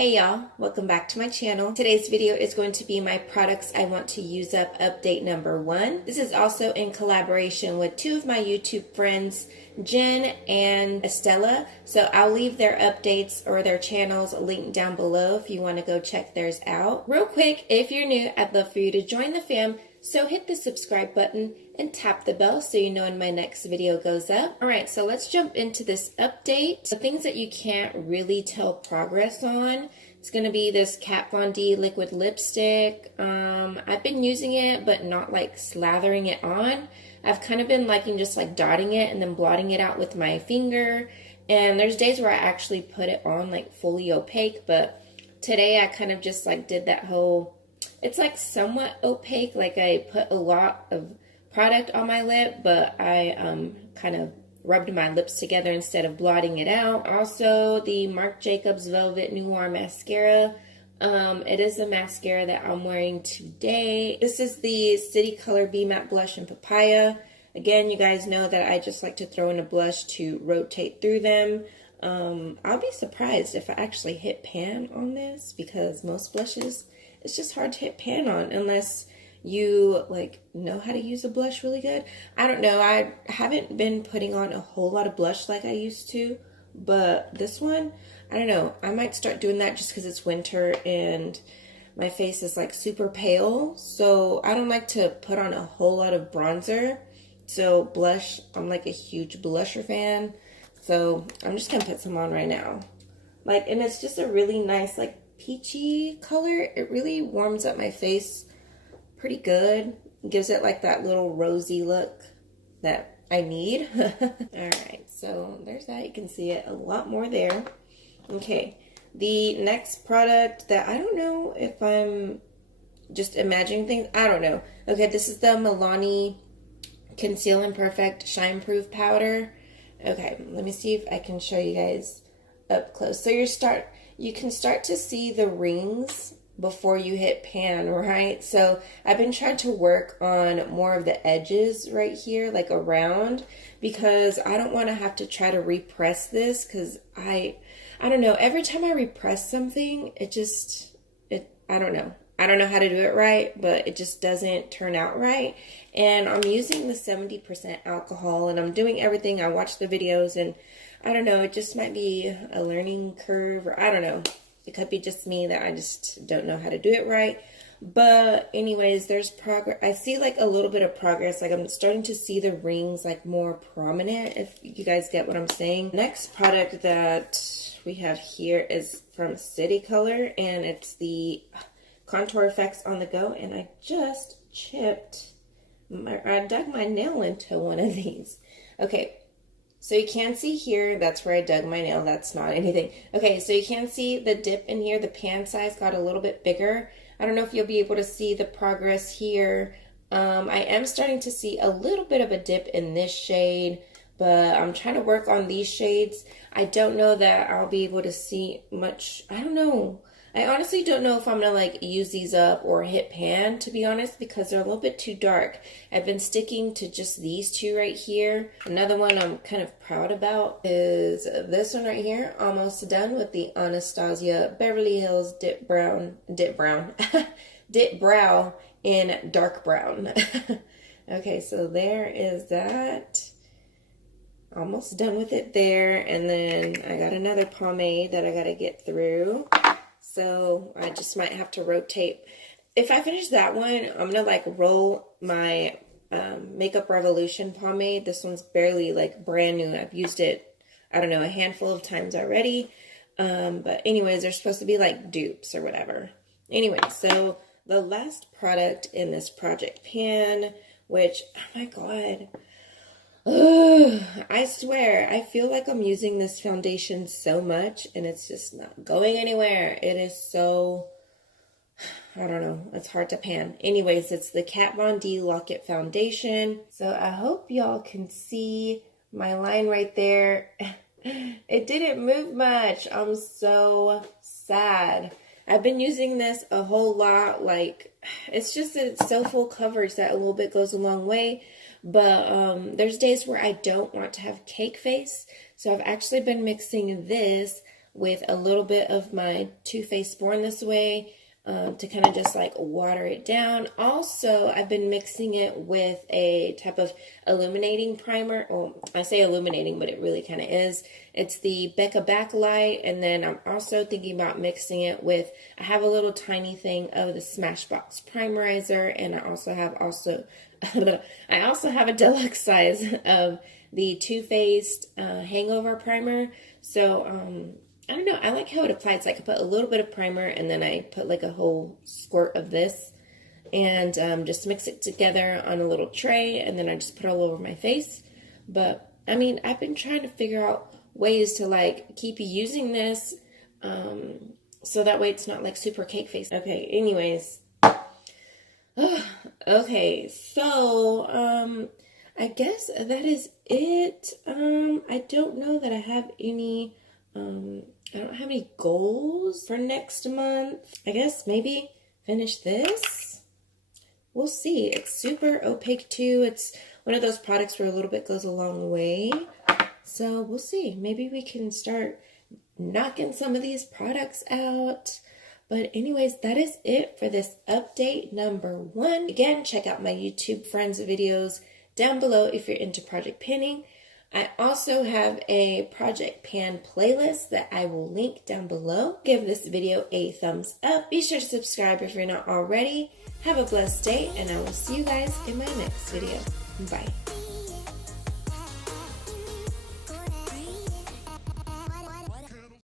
Hey y'all, welcome back to my channel. Today's video is going to be my products I want to use up update number 1. This is also in collaboration with two of my YouTube friends, Jen and Estella. So I'll leave their updates or their channels linked down below if you want to go check theirs out. Real quick, if you're new, I'd love for you to join the fam. So hit the subscribe button and tap the bell so you know when my next video goes up. Alright, so let's jump into this update. The things that you can't really tell progress on. It's going to be this Kat Von D liquid lipstick. I've been using it but not like slathering it on. I've kind of been liking just like dotting it and then blotting it out with my finger. And there's days where I actually put it on like fully opaque, but today I kind of just like did that whole... It's like somewhat opaque, like I put a lot of product on my lip, but I kind of rubbed my lips together instead of blotting it out. Also, the Marc Jacobs Velvet Noir Mascara. It is the mascara that I'm wearing today. This is the City Color Be Matte Blush in Papaya. Again, you guys know that I just like to throw in a blush to rotate through them. I'll be surprised if I actually hit pan on this because most blushes... It's just hard to hit pan on unless you like know how to use a blush really good. I don't know. I haven't been putting on a whole lot of blush like I used to, but this one, I don't know. I might start doing that just because it's winter and my face is like super pale. So I don't like to put on a whole lot of bronzer. So blush, I'm like a huge blusher fan. So I'm just going to put some on right now. Like, and it's just a really nice like peachy color. It really warms up my face pretty good. Gives it like that little rosy look that I need. Alright, so there's that. You can see it a lot more there. Okay, the next product that I don't know if I'm just imagining things. I don't know. Okay, this is the Milani Conceal and Perfect Shine Proof Powder. Okay, let me see if I can show you guys up close. So you can start to see the rings before you hit pan, right? So I've been trying to work on more of the edges right here, like around, because I don't want to have to try to repress this because I don't know. Every time I repress something, I don't know. I don't know how to do it right, but it just doesn't turn out right. And I'm using the 70% alcohol and I'm doing everything. I watch the videos and I don't know, it just might be a learning curve, or I don't know. It could be just me that I just don't know how to do it right. But anyways, there's progress. I see like a little bit of progress. Like I'm starting to see the rings like more prominent, if you guys get what I'm saying. Next product that we have here is from City Color, and it's the Contour Effects on the Go. And I just I dug my nail into one of these. Okay. So you can see here, that's where I dug my nail. That's not anything. Okay, so you can see the dip in here. The pan size got a little bit bigger. I don't know if you'll be able to see the progress here. I am starting to see a little bit of a dip in this shade, but I'm trying to work on these shades. I don't know that I'll be able to see much. I don't know. I honestly don't know if I'm going to like use these up or hit pan, to be honest, because they're a little bit too dark. I've been sticking to just these two right here. Another one I'm kind of proud about is this one right here. Almost done with the Anastasia Beverly Hills Dipbrow in dark brown. Okay, so there is that. Almost done with it there. And then I got another pomade that I got to get through. So I just might have to rotate. If I finish that one, I'm going to like roll my Makeup Revolution pomade. This one's barely like brand new. I've used it, I don't know, a handful of times already. But anyways, they're supposed to be like dupes or whatever. Anyway, so the last product in this project pan, which, oh my God. Ugh, I swear, I feel like I'm using this foundation so much and it's just not going anywhere. It is so, I don't know, it's hard to pan. Anyways, it's the Kat Von D Lock It Foundation. So I hope y'all can see my line right there. It didn't move much. I'm so sad. I've been using this a whole lot. Like, it's just that it's so full coverage that a little bit goes a long way. But there's days where I don't want to have cake face. So I've actually been mixing this with a little bit of my Too Faced Born This Way to kind of just like water it down. Also, I've been mixing it with a type of illuminating primer. Well, I say illuminating, but it really kind of is. It's the Becca Backlight, and then I'm also thinking about mixing it with, I have a little tiny thing of the Smashbox Primerizer, and I also have a deluxe size of the Too Faced Hangover Primer. So, I don't know, I like how it applies. Like I put a little bit of primer and then I put like a whole squirt of this and just mix it together on a little tray, and then I just put it all over my face. But I mean, I've been trying to figure out ways to like keep using this so that way it's not like super cake face. Okay, anyways. Okay, so I guess that is it. I don't know that I have any I don't have any goals for next month. I guess maybe finish this. We'll see. It's super opaque too. It's one of those products where a little bit goes a long way. So we'll see. Maybe we can start knocking some of these products out. But anyways, that is it for this update number 1. Again, check out my YouTube friends videos down below if you're into project panning. I also have a project pan playlist that I will link down below. Give this video a thumbs up. Be sure to subscribe if you're not already. Have a blessed day, and I will see you guys in my next video. Bye.